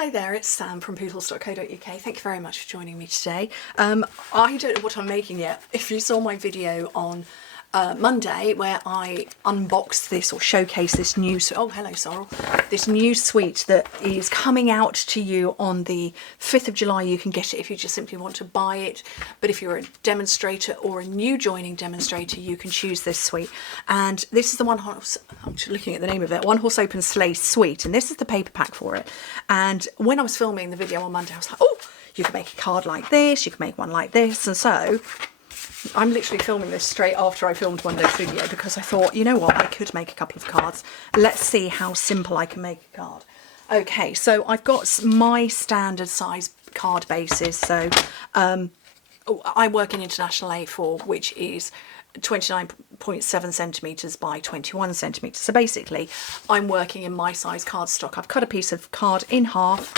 Hi there, it's Sam from Pootles.co.uk. Thank you very much for joining me today. I don't know what I'm making yet. If you saw my video on Monday where I unboxed this or showcased this new, oh hello Sorrel, this new suite that is coming out to you on the 5th of July. You can get it if you just simply want to buy it, but if you're a demonstrator or a new joining demonstrator, you can choose this suite. And this is the one horse, I'm just looking at the name of it, one horse open sleigh suite, and this is the paper pack for it. And when I was filming the video on Monday, I was like, oh, you can make a card like this, you can make one like this. And so I'm literally filming this straight after I filmed Monday's video because I thought, you know what, I could make a couple of cards. Let's see how simple I can make a card. Okay, so I've got my standard size card bases. So I work in International A4, which is 29.7 centimetres by 21 centimetres. So basically, I'm working in my size cardstock. I've cut a piece of card in half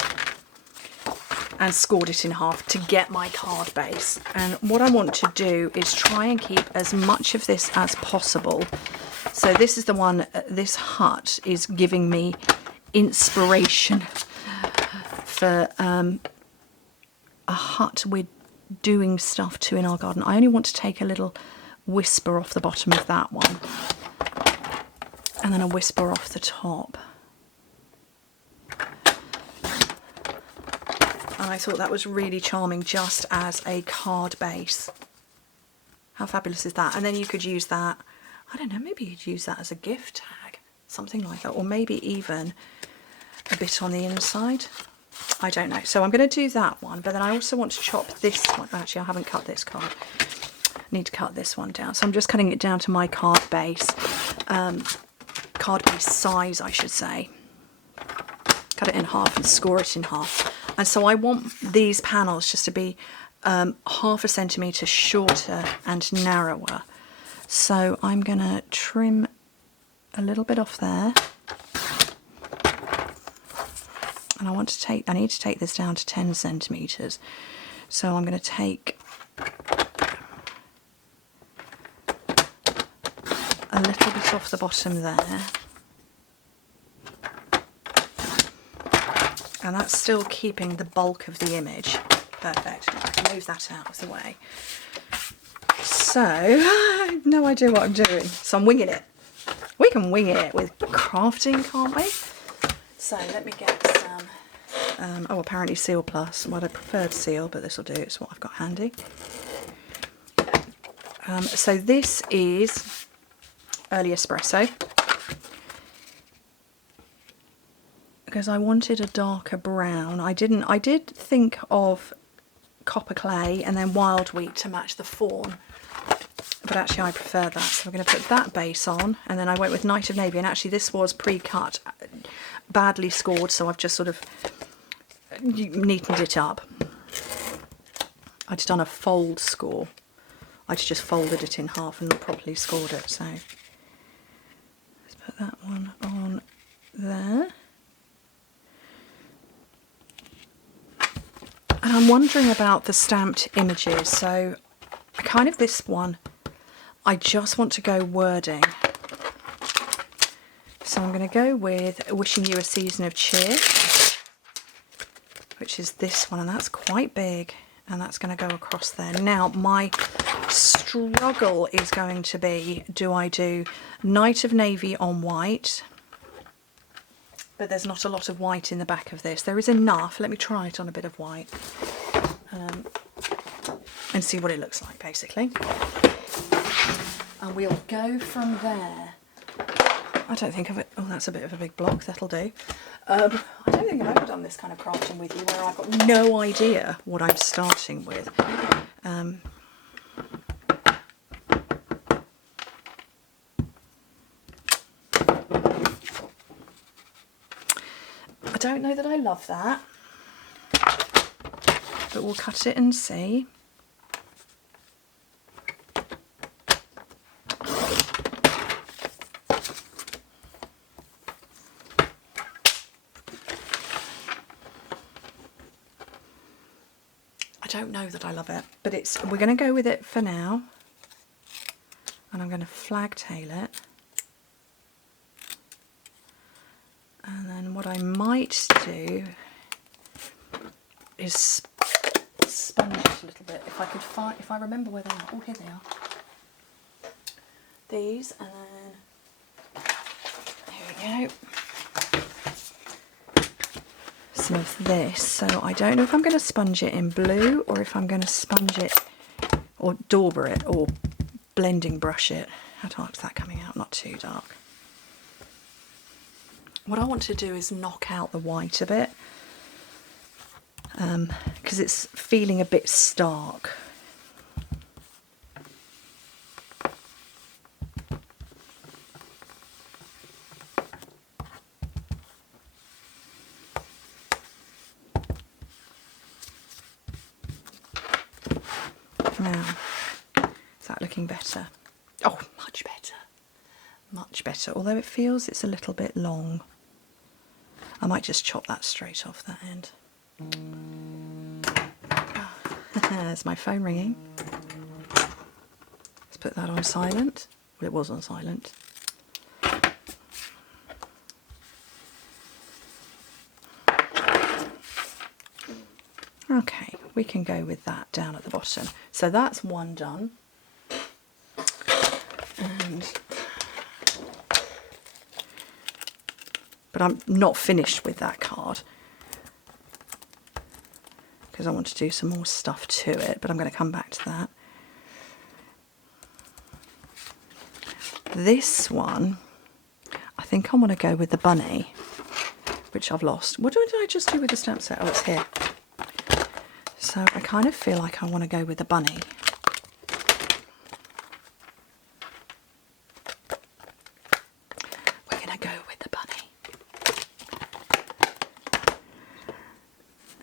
and scored it in half to get my card base. And what I want to do is try and keep as much of this as possible. So this is the one, this hut is giving me inspiration for a hut we're doing stuff to in our garden. I only want to take a little whisper off the bottom of that one and then a whisper off the top. And I thought that was really charming just as a card base. How fabulous is that? And then you could use that, I don't know, maybe you'd use that as a gift tag, something like that, or maybe even a bit on the inside. I don't know. So I'm going to do that one, but then I also want to chop this one. Actually, I haven't cut this card. I need to cut this one down. So I'm just cutting it down to my card base size, I should say. Cut it in half and score it in half. And so I want these panels just to be half a centimetre shorter and narrower. So I'm going to trim a little bit off there. And I need to take this down to 10 centimetres. So I'm going to take a little bit off the bottom there. And that's still keeping the bulk of the image. Perfect. I can move that out of the way. So, I have no idea what I'm doing. So I'm winging it. We can wing it with crafting, can't we? So let me get some, oh, apparently Seal Plus. Well, I preferred Seal, but this will do. It's what I've got handy. So this is early espresso, because I wanted a darker brown. I did think of copper clay and then wild wheat to match the fawn, but actually I prefer that. So we're going to put that base on, and then I went with Night of Navy, and actually this was pre-cut, badly scored, so I've just sort of neatened it up. I'd done a fold score. I'd just folded it in half and not properly scored it. So let's put that one on there. And I'm wondering about the stamped images. So I kind of, this one, I just want to go wording. So I'm going to go with Wishing You a Season of Cheer, which is this one, and that's quite big, and that's going to go across there. Now my struggle is going to be, do I do Night of Navy on white? But there's not a lot of white in the back of this. There is enough. Let me try it on a bit of white and see what it looks like, basically. And we'll go from there. I don't think of it. Oh, that's a bit of a big block. That'll do. I don't think I've ever done this kind of crafting with you where I've got no idea what I'm starting with. I don't know that I love that, but we'll cut it and see. I don't know that I love it, but we're going to go with it for now, and I'm going to flag tail it. And then what I might do is sponge it a little bit. If I could find, if I remember where they are. Oh, here they are. These, and then here we go. Some of this. So I don't know if I'm going to sponge it in blue or if I'm going to sponge it or dauber it or blending brush it. How dark is that coming out? Not too dark. What I want to do is knock out the white a bit, because it's feeling a bit stark. Now, is that looking better? Oh, much better. Much better, although it feels it's a little bit long. I might just chop that straight off that end. There's my phone ringing. Let's put that on silent. Well, it was on silent. Okay, we can go with that down at the bottom. So that's one done. But I'm not finished with that card because I want to do some more stuff to it, but I'm going to come back to that. This one, I think I want to go with the bunny, which I've lost. What did I just do with the stamp set? Oh, it's here. So I kind of feel like I want to go with the bunny. We're going to go with the bunny.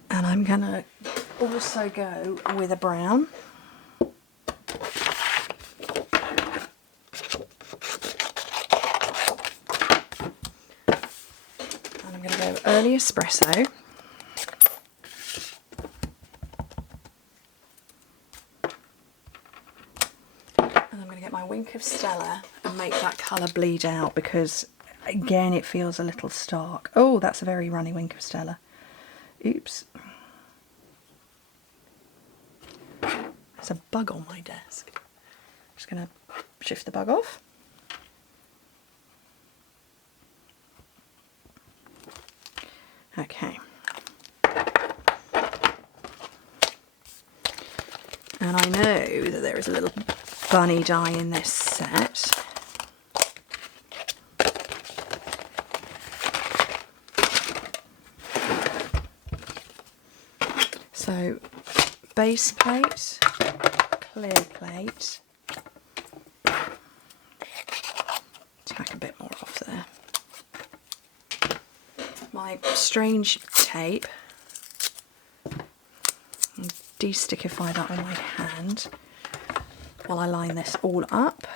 And I'm going to also go with a brown. And I'm going to go early espresso. And I'm going to get my wink of Stella and make that colour bleed out because, again, it feels a little stark. Oh, that's a very runny wink of Stella. Oops. There's a bug on my desk. I'm just going to shift the bug off. Okay. And I know that there is a little bunny die in this set. So, base plate, clear plate, tack a bit more off there. My strange tape, and de-stickify that on my hand while I line this all up.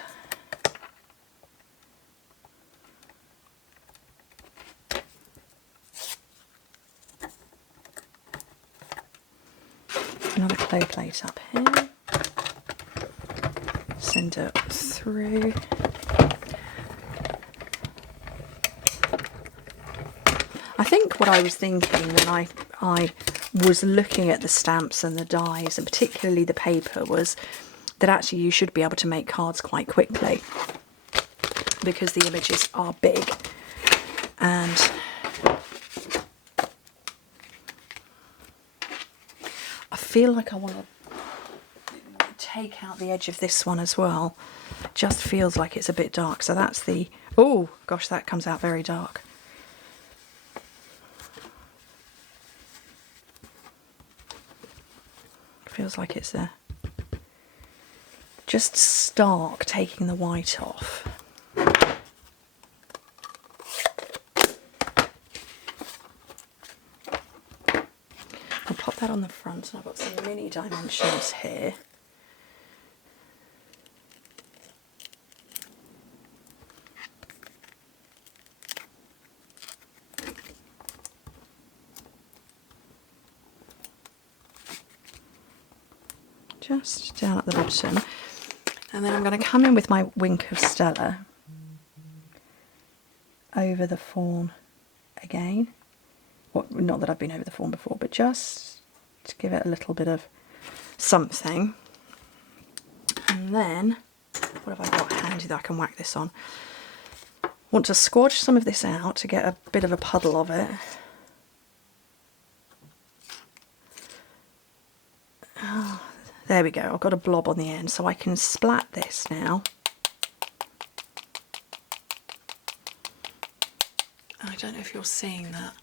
Another clay plate up here, send it through. I think what I was thinking when I was looking at the stamps and the dies, and particularly the paper, was that actually you should be able to make cards quite quickly because the images are big. And I feel like I want to take out the edge of this one as well. It just feels like it's a bit dark. So that's the, oh gosh, that comes out very dark. Feels like it's just stark taking the white off. I'll pop that on the front, and I've got some mini dimensions here. Just down at the bottom, and then I'm going to come in with my wink of Stella over the fawn again. Well, not that I've been over the fawn before, but just to give it a little bit of something. And then, what have I got handy that I can whack this on? Want to squash some of this out to get a bit of a puddle of it. Oh, there we go, I've got a blob on the end, so I can splat this now. I don't know if you're seeing that.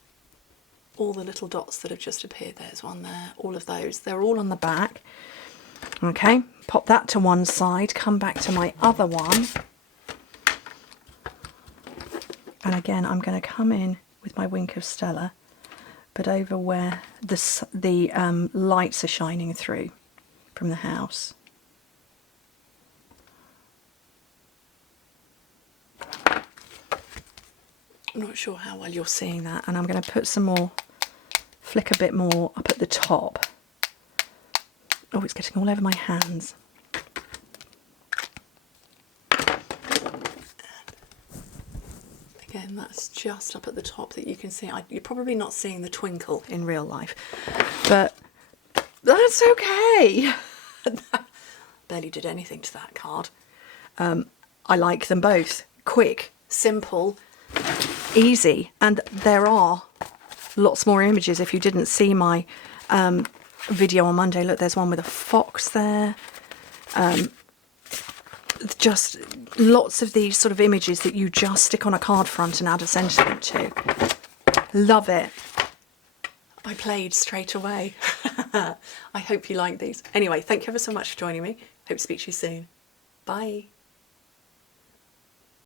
All the little dots that have just appeared, there's one there, all of those, they're all on the back. Okay, pop that to one side, come back to my other one. And again, I'm going to come in with my Wink of Stella, but over where the lights are shining through from the house. I'm not sure how well you're seeing that, and I'm going to put some more, flick a bit more up at the top. Oh, it's getting all over my hands. Again, that's just up at the top that you can see. You're probably not seeing the twinkle in real life, but that's okay. Barely did anything to that card. I like them both. Quick, simple, easy, and there are lots more images. If you didn't see my video on Monday, look, there's one with a fox there. Just lots of these sort of images that you just stick on a card front and add a sentiment to. Love it. I played straight away. I hope you like these. Anyway, thank you ever so much for joining me. Hope to speak to you soon. Bye.